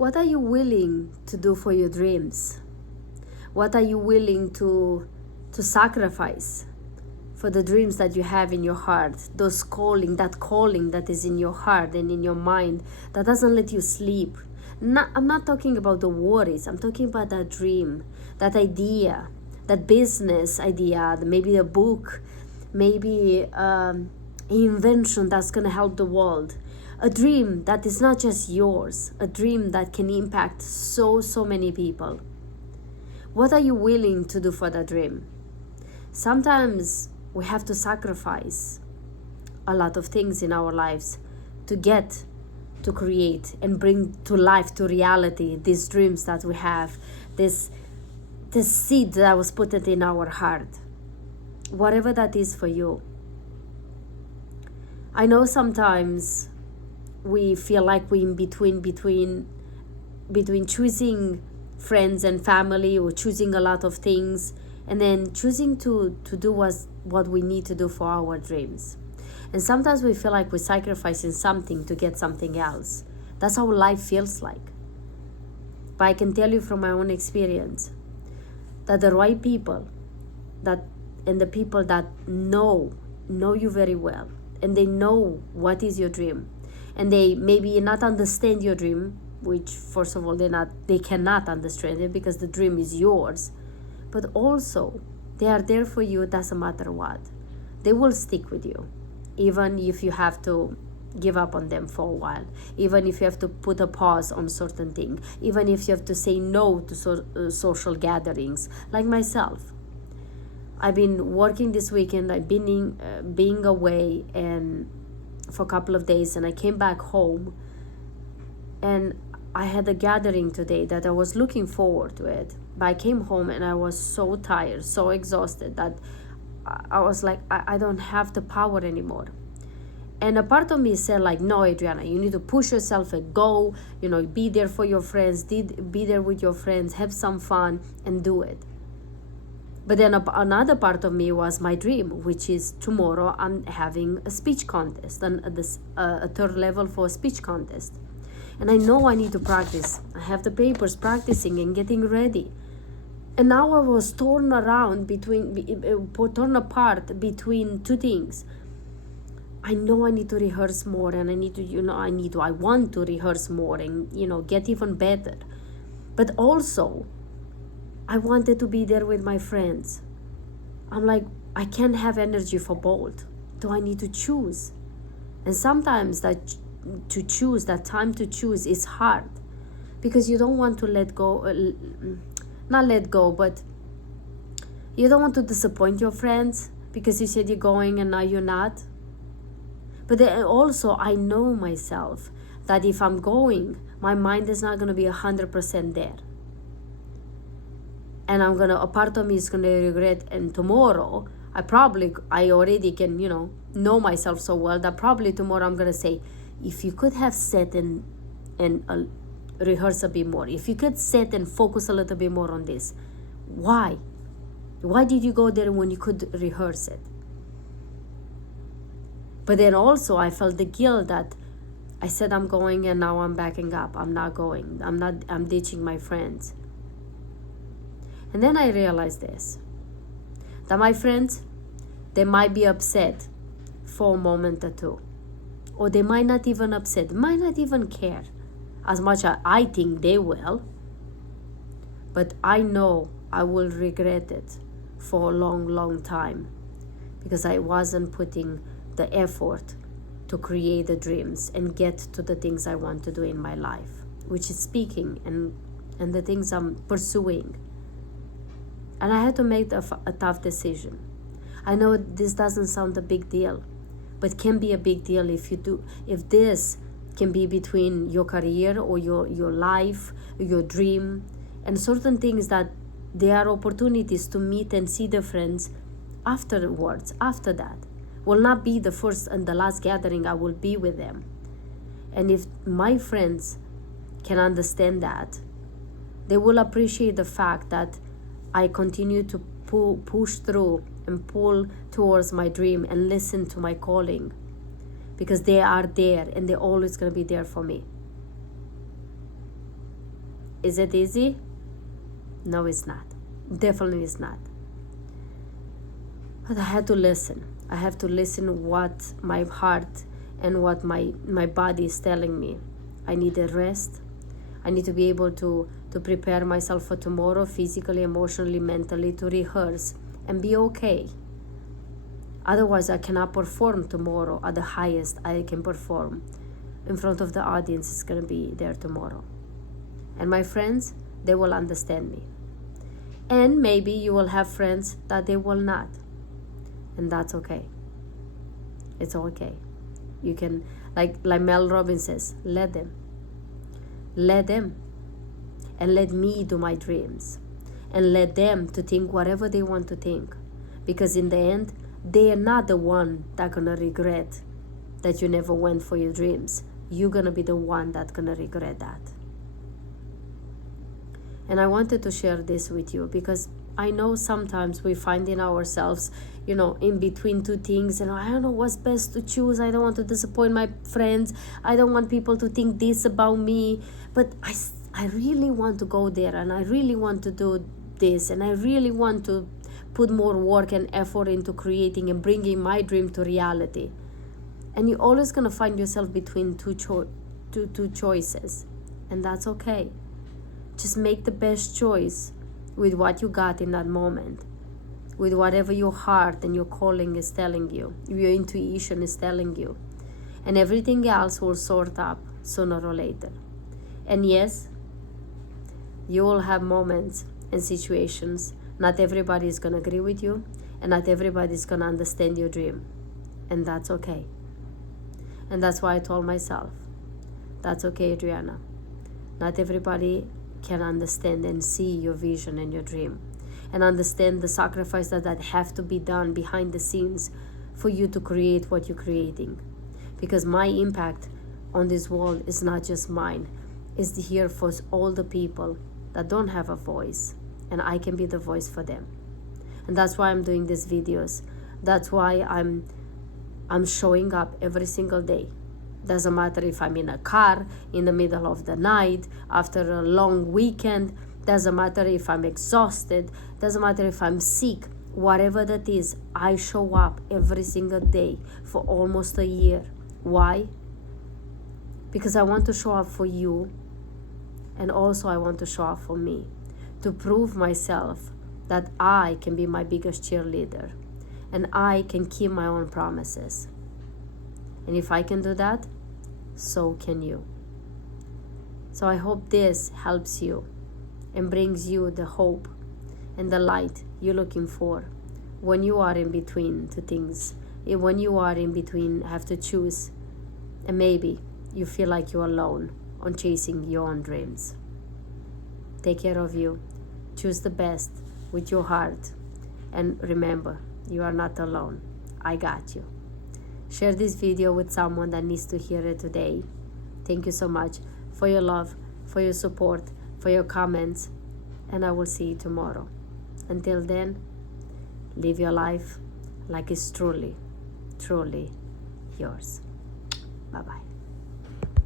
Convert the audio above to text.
What are you willing to do for your dreams? What are you willing to sacrifice for the dreams that you have in your heart? That calling that is in your heart and in your mind that doesn't let you sleep. I'm not talking about the worries. I'm talking about that dream, that idea, that business idea, maybe a book, maybe an invention that's going to help the world. A dream that is not just yours, a dream that can impact so many people. What are you willing to do for that dream? Sometimes we have to sacrifice a lot of things in our lives to get to create and bring to life, to reality, these dreams that we have, this seed that was put in our heart. Whatever that is for you. I know sometimes we feel like we're in between choosing friends and family, or choosing a lot of things, and then choosing to do what we need to do for our dreams. And sometimes we feel like we're sacrificing something to get something else. That's how life feels like. But I can tell you from my own experience that the right people, and the people that know you very well, and they know what is your dream, and they maybe not understand your dream, which first of all they cannot understand it because the dream is yours, but also they are there for you. It doesn't matter what. They will stick with you, even if you have to give up on them for a while, even if you have to put a pause on certain things, even if you have to say no to social gatherings. Like myself, I've been working this weekend. I've been being away and for a couple of days, and I came back home, and I had a gathering today that I was looking forward to it. But I came home and I was so tired, so exhausted, that I was like, I don't have the power anymore. And a part of me said like, no, Adriana, you need to push yourself and go, be there for your friends, be there with your friends, have some fun and do it. But then another part of me was my dream, which is tomorrow I'm having a speech contest, and a third level for a speech contest. And I know I need to practice. I have the papers, practicing and getting ready. And now I was torn apart between two things. I know I need to rehearse more, and I want to rehearse more and, get even better. But also, I wanted to be there with my friends. I'm like, I can't have energy for both. Do I need to choose? And sometimes that time to choose is hard, because you don't want to but you don't want to disappoint your friends because you said you're going and now you're not. But then also, I know myself that if I'm going, my mind is not going to be 100% there. And a part of me is going to regret. And tomorrow, I already can, know myself so well that probably tomorrow I'm going to say, if you could have sat and rehearse a bit more, if you could sit and focus a little bit more on this, why? Why did you go there when you could rehearse it? But then also I felt the guilt that I said I'm going and now I'm backing up. I'm not going. I'm ditching my friends. And then I realized this, that my friends, they might be upset for a moment or two. Or they might not even upset, might not even care as much as I think they will. But I know I will regret it for a long time, because I wasn't putting the effort to create the dreams and get to the things I want to do in my life, which is speaking and the things I'm pursuing. And I had to make a tough decision. I know this doesn't sound a big deal, but can be a big deal if this can be between your career or your life, your dream, and certain things that there are opportunities to meet and see the friends afterwards, after that. Will not be the first and the last gathering I will be with them. And if my friends can understand that, they will appreciate the fact that I continue to push through and pull towards my dream and listen to my calling, because they are there and they're always going to be there for me. Is it easy? No, it's not. Definitely it's not. But I had to listen. I have to listen what my heart and what my body is telling me. I need a rest. I need to be able to prepare myself for tomorrow, physically, emotionally, mentally, to rehearse and be okay. Otherwise, I cannot perform tomorrow at the highest I can perform. In front of the audience is going to be there tomorrow. And my friends, they will understand me. And maybe you will have friends that they will not. And that's okay. It's okay. You can, like Mel Robbins says, let them. Let them. And let me do my dreams. And let them to think whatever they want to think. Because in the end, they are not the one that gonna regret that you never went for your dreams. You're gonna be the one that's gonna regret that. And I wanted to share this with you because I know sometimes we find in ourselves, in between two things, and I don't know what's best to choose. I don't want to disappoint my friends. I don't want people to think this about me, but I really want to go there, and I really want to do this, and I really want to put more work and effort into creating and bringing my dream to reality. And you're always going to find yourself between two choices, and that's okay. Just make the best choice with what you got in that moment, with whatever your heart and your calling is telling you, your intuition is telling you, and everything else will sort up sooner or later. And yes, you will have moments and situations. Not everybody is going to agree with you, and not everybody is going to understand your dream, and that's okay. And that's why I told myself, that's okay, Adriana. Not everybody can understand and see your vision and your dream, and understand the sacrifice that have to be done behind the scenes for you to create what you're creating. Because my impact on this world is not just mine, it's here for all the people that don't have a voice, and I can be the voice for them. And that's why I'm doing these videos. That's why I'm showing up every single day. Doesn't matter if I'm in a car in the middle of the night after a long weekend. Doesn't matter if I'm exhausted. Doesn't matter if I'm sick. Whatever that is, I show up every single day for almost a year. Why? Because I want to show up for you, and also I want to show up for me, to prove myself that I can be my biggest cheerleader and I can keep my own promises. And if I can do that, so can you. So I hope this helps you and brings you the hope and the light you're looking for when you are in between two things, when you are in between, have to choose, and maybe you feel like you're alone on chasing your own dreams. Take care of you. Choose the best with your heart. And remember, you are not alone. I got you. Share this video with someone that needs to hear it today. Thank you so much for your love, for your support, for your comments, and I will see you tomorrow. Until then, live your life like it's truly, truly yours. Bye-bye.